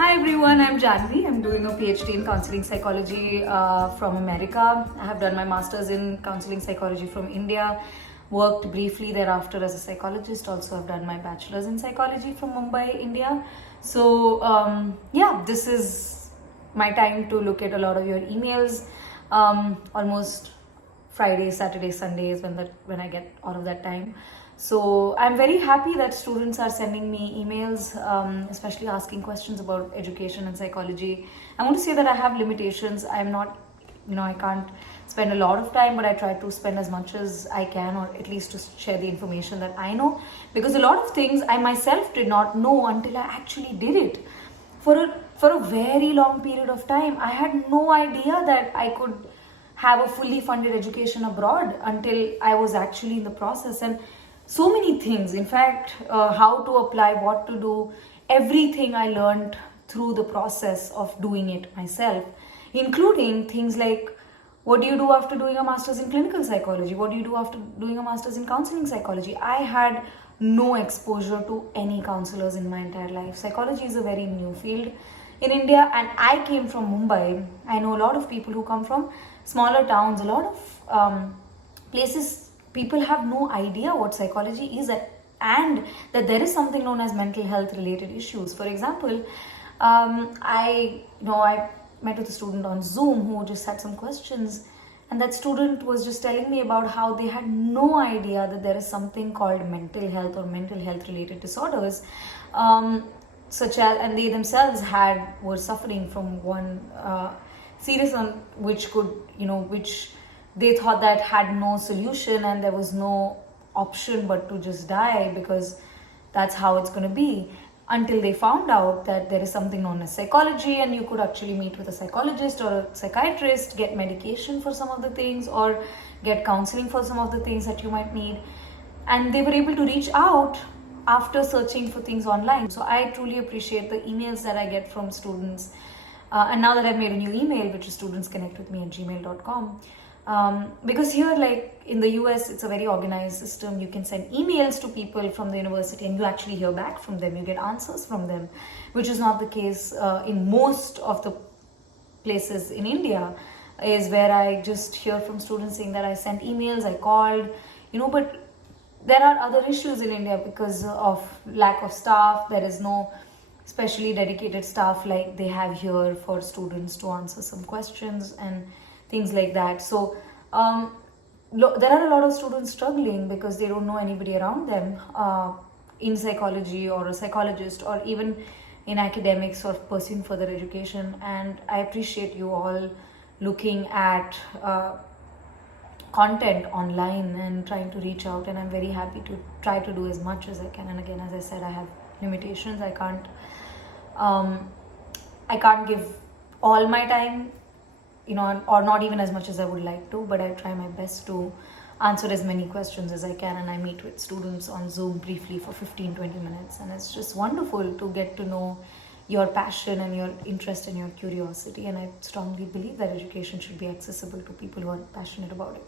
Hi everyone, I'm Janvi. I'm doing a PhD in counseling psychology from America. I have done my master's in counseling psychology from India, worked briefly thereafter as a psychologist. Also, I've done my bachelor's in psychology from Mumbai, India. So, this is my time to look at a lot of your emails. Almost Fridays, Saturdays, Sundays when I get all of that time. So I'm very happy that students are sending me emails, especially asking questions about education and psychology. I want to say that I have limitations. I'm not, I can't spend a lot of time, but I try to spend as much as I can, or at least to share the information that I know. Because a lot of things I myself did not know until I actually did it. For a very long period of time, I had no idea that I could have a fully funded education abroad until I was actually in the process. And so many things, in fact, how to apply, what to do, everything I learned through the process of doing it myself, including things like what do you do after doing a master's in clinical psychology? What do you do after doing a master's in counseling psychology? I had no exposure to any counselors in my entire life. Psychology is a very new field in India, and I came from Mumbai. I know a lot of people who come from smaller towns, a lot of places. People have no idea what psychology is and that there is something known as mental health related issues. For example, I met with a student on Zoom who just had some questions, and that student was just telling me about how they had no idea that there is something called mental health or mental health related disorders, and they themselves were suffering from one serious one which they thought that had no solution, and there was no option but to just die, because that's how it's going to be, until they found out that there is something known as psychology, and you could actually meet with a psychologist or a psychiatrist, get medication for some of the things, or get counseling for some of the things that you might need. And they were able to reach out after searching for things online. So I truly appreciate the emails that I get from students. And now that I've made a new email, which is studentsconnectwithme@gmail.com, because here, like in the US, it's a very organized system. You can send emails to people from the university and you actually hear back from them. You get answers from them, which is not the case in most of the places in India, is where I just hear from students saying that I sent emails, I called, but there are other issues in India because of lack of staff. There is no specially dedicated staff like they have here for students to answer some questions and things like that. So there are a lot of students struggling because they don't know anybody around them in psychology, or a psychologist, or even in academics or pursuing further education. And I appreciate you all looking at content online and trying to reach out, and I'm very happy to try to do as much as I can. And again, as I said, I have limitations. I can't give all my time, or not even as much as I would like to, but I try my best to answer as many questions as I can. And I meet with students on Zoom briefly for 15-20 minutes, and it's just wonderful to get to know your passion and your interest and your curiosity. And I strongly believe that education should be accessible to people who are passionate about it.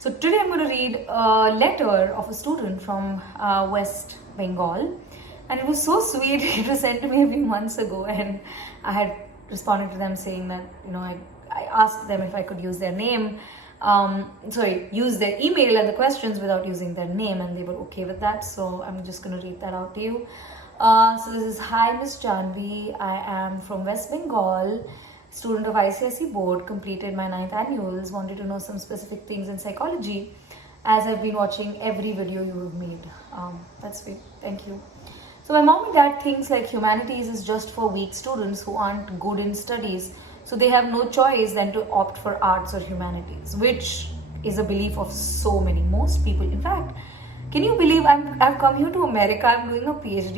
So today I'm going to read a letter of a student from West Bengal, and it was so sweet. It was sent to me a few months ago, and I had responded to them saying that I asked them if I could use their name, use their email and the questions without using their name, and they were okay with that. So I'm just going to read that out to you. So this is: Hi Miss Janvi, I am from West Bengal, student of ICSE board, completed my 9th annuals, wanted to know some specific things in psychology as I've been watching every video you have made. That's sweet, thank you. So my mom and dad thinks like humanities is just for weak students who aren't good in studies, so they have no choice than to opt for arts or humanities, which is a belief of most people. In fact, can you believe I've come here to America, I'm doing a PhD,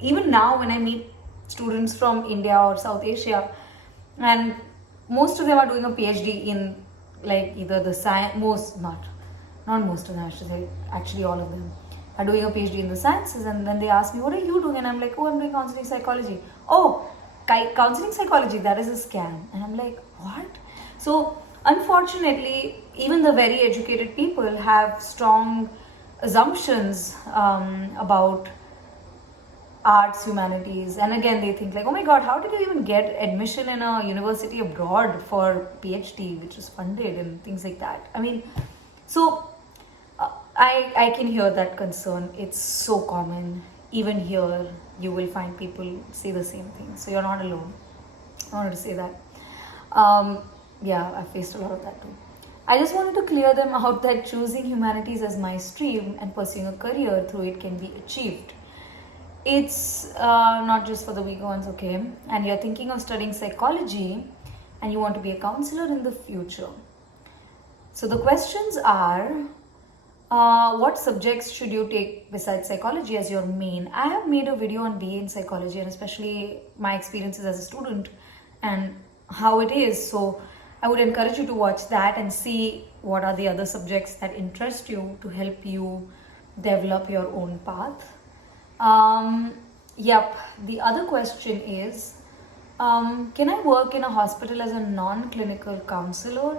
even now when I meet students from India or South Asia, and most of them are doing a PhD in like either the science, not most of them, I should say, actually all of them are doing a PhD in the sciences. And then they ask me, what are you doing? And I'm like, I'm doing counseling psychology. Oh, counseling psychology, that is a scam. And I'm like, what? So unfortunately, even the very educated people have strong assumptions about arts, humanities, and again they think like, oh my god, how did you even get admission in a university abroad for PhD, which is funded and things like that. I mean, so I can hear that concern. It's so common. Even here, you will find people say the same thing. So you're not alone. I wanted to say that. Yeah, I faced a lot of that too. I just wanted to clear them out that choosing humanities as my stream and pursuing a career through it can be achieved. It's not just for the weak ones, okay? And you're thinking of studying psychology and you want to be a counselor in the future. So the questions are, what subjects should you take besides psychology as your main? I have made a video on BA in psychology and especially my experiences as a student and how it is. So I would encourage you to watch that and see what are the other subjects that interest you to help you develop your own path. Yep, the other question is, can I work in a hospital as a non-clinical counselor?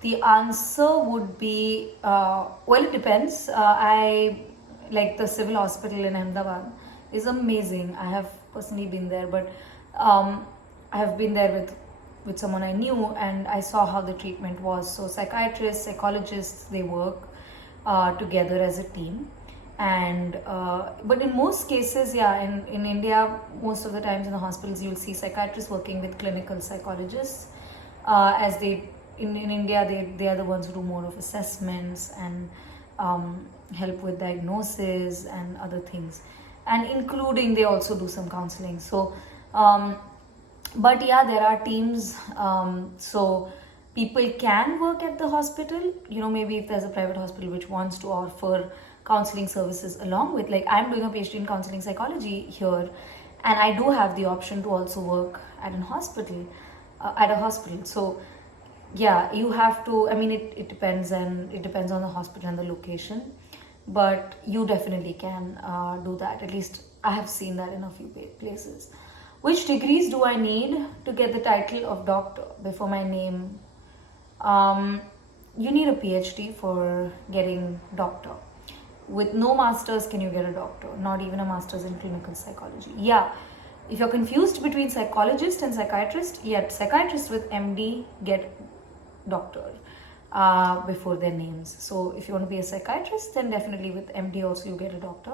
The answer would be, well, it depends. I like the civil hospital in Ahmedabad is amazing. I have personally been there, but I have been there with someone I knew and I saw how the treatment was. So psychiatrists, psychologists, they work together as a team. And but in most cases, yeah, in India, most of the times in the hospitals, you'll see psychiatrists working with clinical psychologists as they, in India, they are the ones who do more of assessments and help with diagnosis and other things. And including, they also do some counseling. So, but yeah, there are teams. So people can work at the hospital, you know, maybe if there's a private hospital which wants to offer counseling services along with, like I'm doing a PhD in counseling psychology here and I do have the option to also work at a hospital. So yeah, you have to, I mean, it depends, and it depends on the hospital and the location, but you definitely can do that. At least I have seen that in a few places. Which degrees do I need to get the title of doctor before my name? You need a PhD for getting doctor. With no masters, can you get a doctor? Not even a master's in clinical psychology. Yeah, if you're confused between psychologist and psychiatrist, yet psychiatrists with MD get doctor before their names. So if you want to be a psychiatrist, then definitely with MD also you get a doctor.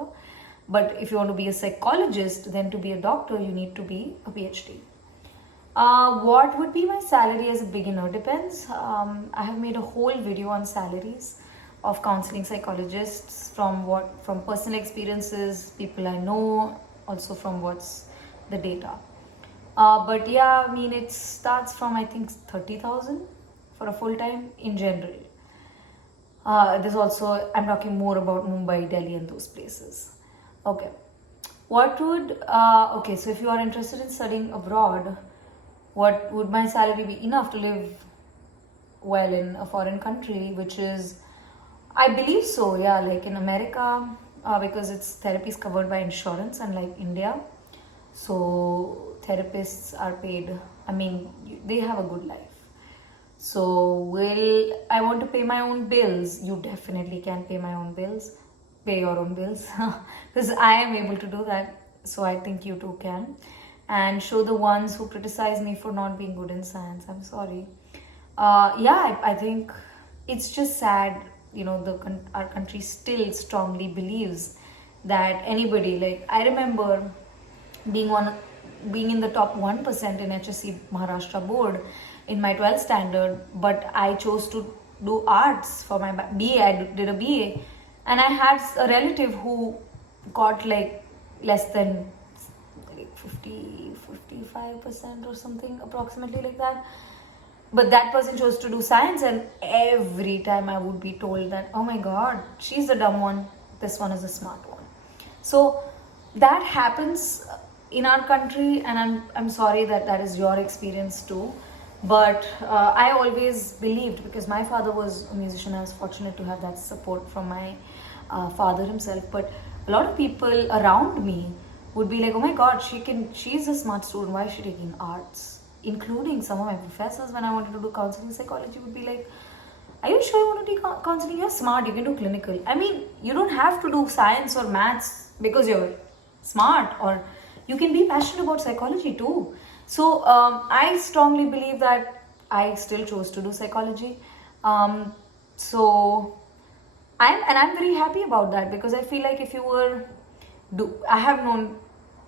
But if you want to be a psychologist, then to be a doctor, you need to be a PhD. What would be my salary as a beginner? Depends. I have made a whole video on salaries of counseling psychologists from personal experiences, people I know, also from what's the data. But yeah, I mean, it starts from I think 30,000 for a full time in general. There's also, I'm talking more about Mumbai, Delhi and those places. Okay. What would, okay, so if you are interested in studying abroad, what would my salary be enough to live well in a foreign country, which is, I believe so, yeah, like in America, because it's therapy is covered by insurance, unlike India. So therapists are paid, I mean, they have a good life. So will I want to pay my own bills? You definitely can pay my own bills, pay your own bills, because I am able to do that. So I think you too can. And show the ones who criticize me for not being good in science. I'm sorry. Yeah, I think it's just sad, you know, our country still strongly believes that anybody, like I remember being in the top 1% in HSC Maharashtra board in my 12th standard, but I chose to do arts for my BA. I did a BA, and I had a relative who got like less than 55% or something, approximately like that. But that person chose to do science, and every time I would be told that, oh my god, she's the dumb one, this one is the smart one. So that happens in our country, and I'm sorry that is your experience too. But I always believed, because my father was a musician, I was fortunate to have that support from my father himself. But a lot of people around me would be like, oh my god, she's a smart student, why is she taking arts? Including some of my professors, when I wanted to do counseling psychology, would be like, are you sure you want to do counseling? You're smart, you can do clinical. I mean, you don't have to do science or maths because you're smart, or you can be passionate about psychology too. So I strongly believe that I still chose to do psychology. So I'm very happy about that, because I feel like if you were I have known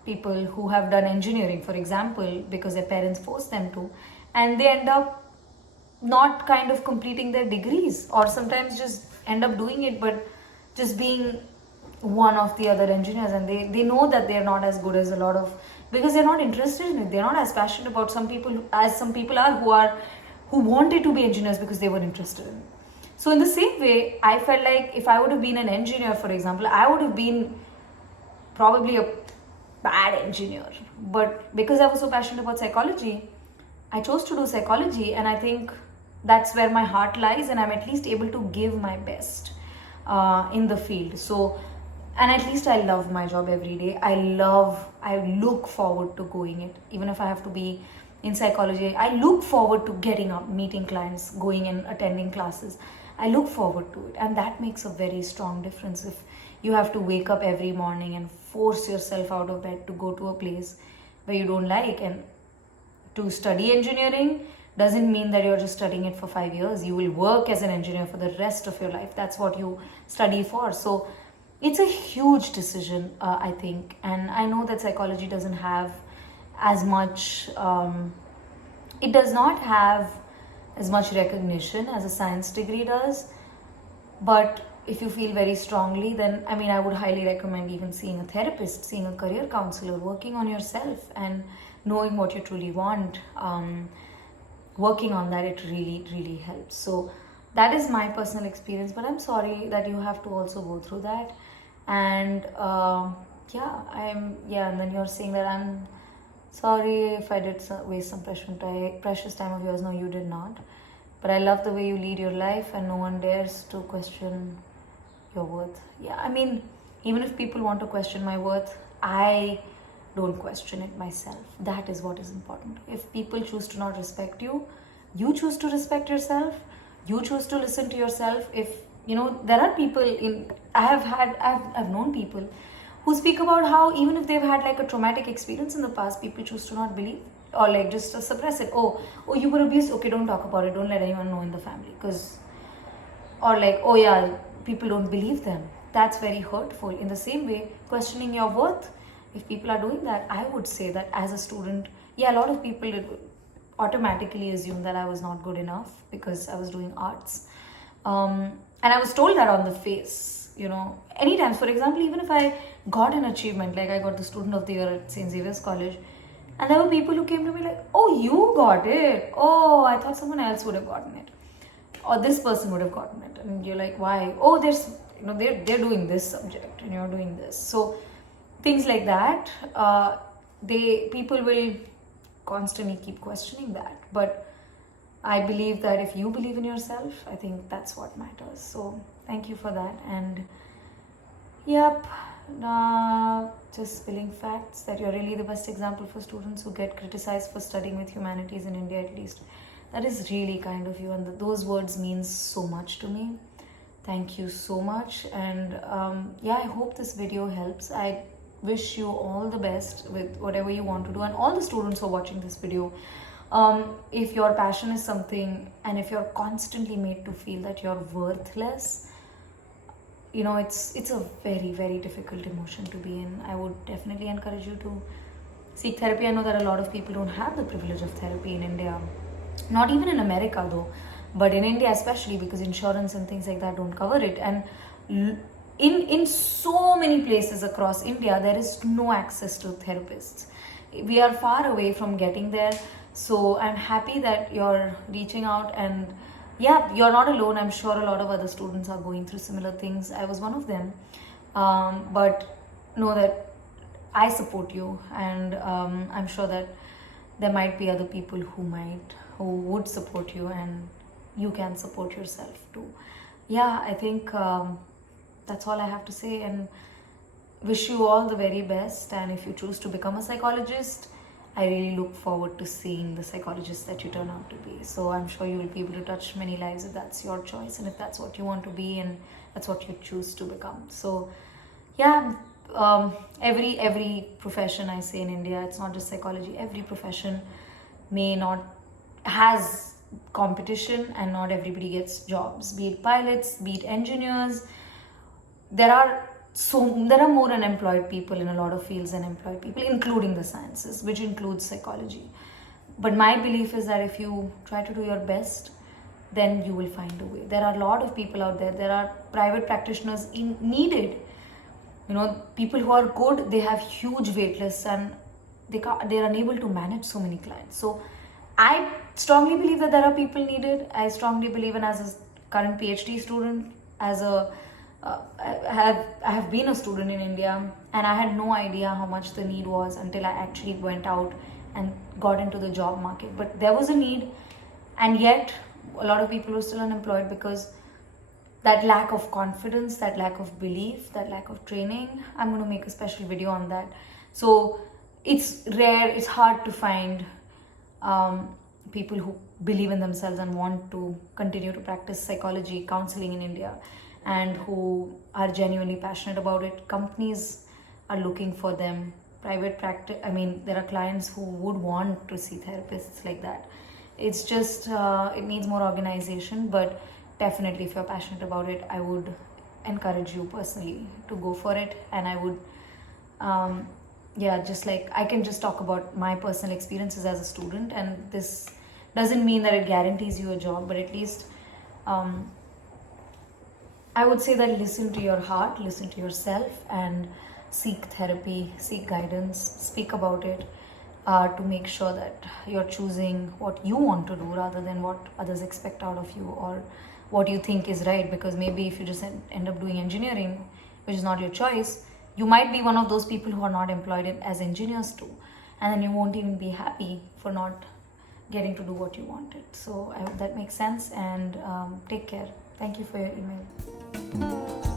people who have done engineering, for example, because their parents force them to, and they end up not kind of completing their degrees, or sometimes just end up doing it but just being one of the other engineers, and they know that they're not as good as a lot of, because they're not interested in it, they're not as passionate about some people as some people who wanted to be engineers because they were interested in it. So in the same way, I felt like if I would have been an engineer, for example, I would have been probably a bad engineer, but because I was so passionate about psychology, I chose to do psychology, and I think that's where my heart lies, and I'm at least able to give my best in the field. So, and at least I love my job every day. I look forward to going it, even if I have to be in psychology. I look forward to getting up, meeting clients, going and attending classes. I look forward to it, and that makes a very strong difference. If you have to wake up every morning and force yourself out of bed to go to a place where you don't like, and to study engineering doesn't mean that you're just studying it for 5 years. You will work as an engineer for the rest of your life. That's what you study for. So it's a huge decision, I think. And I know that psychology doesn't have as much, it does not have as much recognition as a science degree does. But if you feel very strongly, then I would highly recommend even seeing a therapist, seeing a career counselor, working on yourself and knowing what you truly want. Working on that, it really helps. So that is my personal experience, but I'm sorry that you have to also go through that. And and then you're saying that I'm sorry if I did waste some precious time of yours. No, you did not. But I love the way you lead your life, and no one dares to question your worth. Even if people want to question my worth, I don't question it myself. That is what is important. If people choose to not respect you, you choose to respect yourself. You choose to listen to yourself. If there are people I've known people who speak about how even if they've had like a traumatic experience in the past, people choose to not believe, or like just suppress it. Oh, you were abused. Okay, don't talk about it. Don't let anyone know in the family, or like, oh yeah, people don't believe them. That's very hurtful. In the same way, questioning your worth, if people are doing that, I would say that as a student, a lot of people automatically assume that I was not good enough because I was doing arts. And I was told that on the face, anytime. For example, even if I got an achievement, like I got the Student of the Year at St. Xavier's College, and there were people who came to me like, oh, you got it. Oh, I thought someone else would have gotten it. Or this person would have gotten it. And you're like, why? Oh, they're doing this subject and you're doing this. So things like that, people will constantly keep questioning that. But I believe that if you believe in yourself, I think that's what matters. So thank you for that. And just spilling facts that you're really the best example for students who get criticized for studying with humanities in India, at least. That is really kind of you, and those words mean so much to me. Thank you so much. And I hope this video helps. I wish you all the best with whatever you want to do, and all the students who are watching this video. If your passion is something, and if you're constantly made to feel that you're worthless, it's a very, very difficult emotion to be in. I would definitely encourage you to seek therapy. I know that a lot of people don't have the privilege of therapy in India, not even in America though, but in India especially, because insurance and things like that don't cover it. And in so many places across India, there is no access to therapists. We are far away from getting there. So I'm happy that you're reaching out, and you're not alone. I'm sure a lot of other students are going through similar things. I was one of them. But know that I support you, and I'm sure that there might be other people who would support you, and you can support yourself too. I think that's all I have to say, and wish you all the very best. And if you choose to become a psychologist, I really look forward to seeing the psychologist that you turn out to be. So I'm sure you will be able to touch many lives if that's your choice, and if that's what you want to be, and that's what you choose to become. So every profession, I say, in India, it's not just psychology, every profession may not has competition, and not everybody gets jobs, be it pilots, be it engineers. There are more unemployed people in a lot of fields than employed people, including the sciences, which includes psychology. But my belief is that if you try to do your best, then you will find a way. There are a lot of people out there. There are private practitioners needed. People who are good, they have huge wait lists, and they're unable to manage so many clients. So I strongly believe that there are people needed. I strongly believe, and as a current PhD student, I have been a student in India, and I had no idea how much the need was until I actually went out and got into the job market. But there was a need, and yet a lot of people were still unemployed because that lack of confidence, that lack of belief, that lack of training. I'm going to make a special video on that. So it's rare, it's hard to find people who believe in themselves and want to continue to practice psychology counseling in India, and who are genuinely passionate about it. Companies are looking for them. Private practice, there are clients who would want to see therapists like that. It's just, it needs more organization, but definitely if you're passionate about it, I would encourage you personally to go for it. And I would, just like I can just talk about my personal experiences as a student, and this doesn't mean that it guarantees you a job, but at least I would say that listen to your heart, listen to yourself, and seek therapy, seek guidance, speak about it, to make sure that you're choosing what you want to do rather than what others expect out of you, or what you think is right. Because maybe if you just end up doing engineering, which is not your choice, you might be one of those people who are not employed as engineers too, and then you won't even be happy for not getting to do what you wanted. So I hope that makes sense, and take care. Thank you for your email.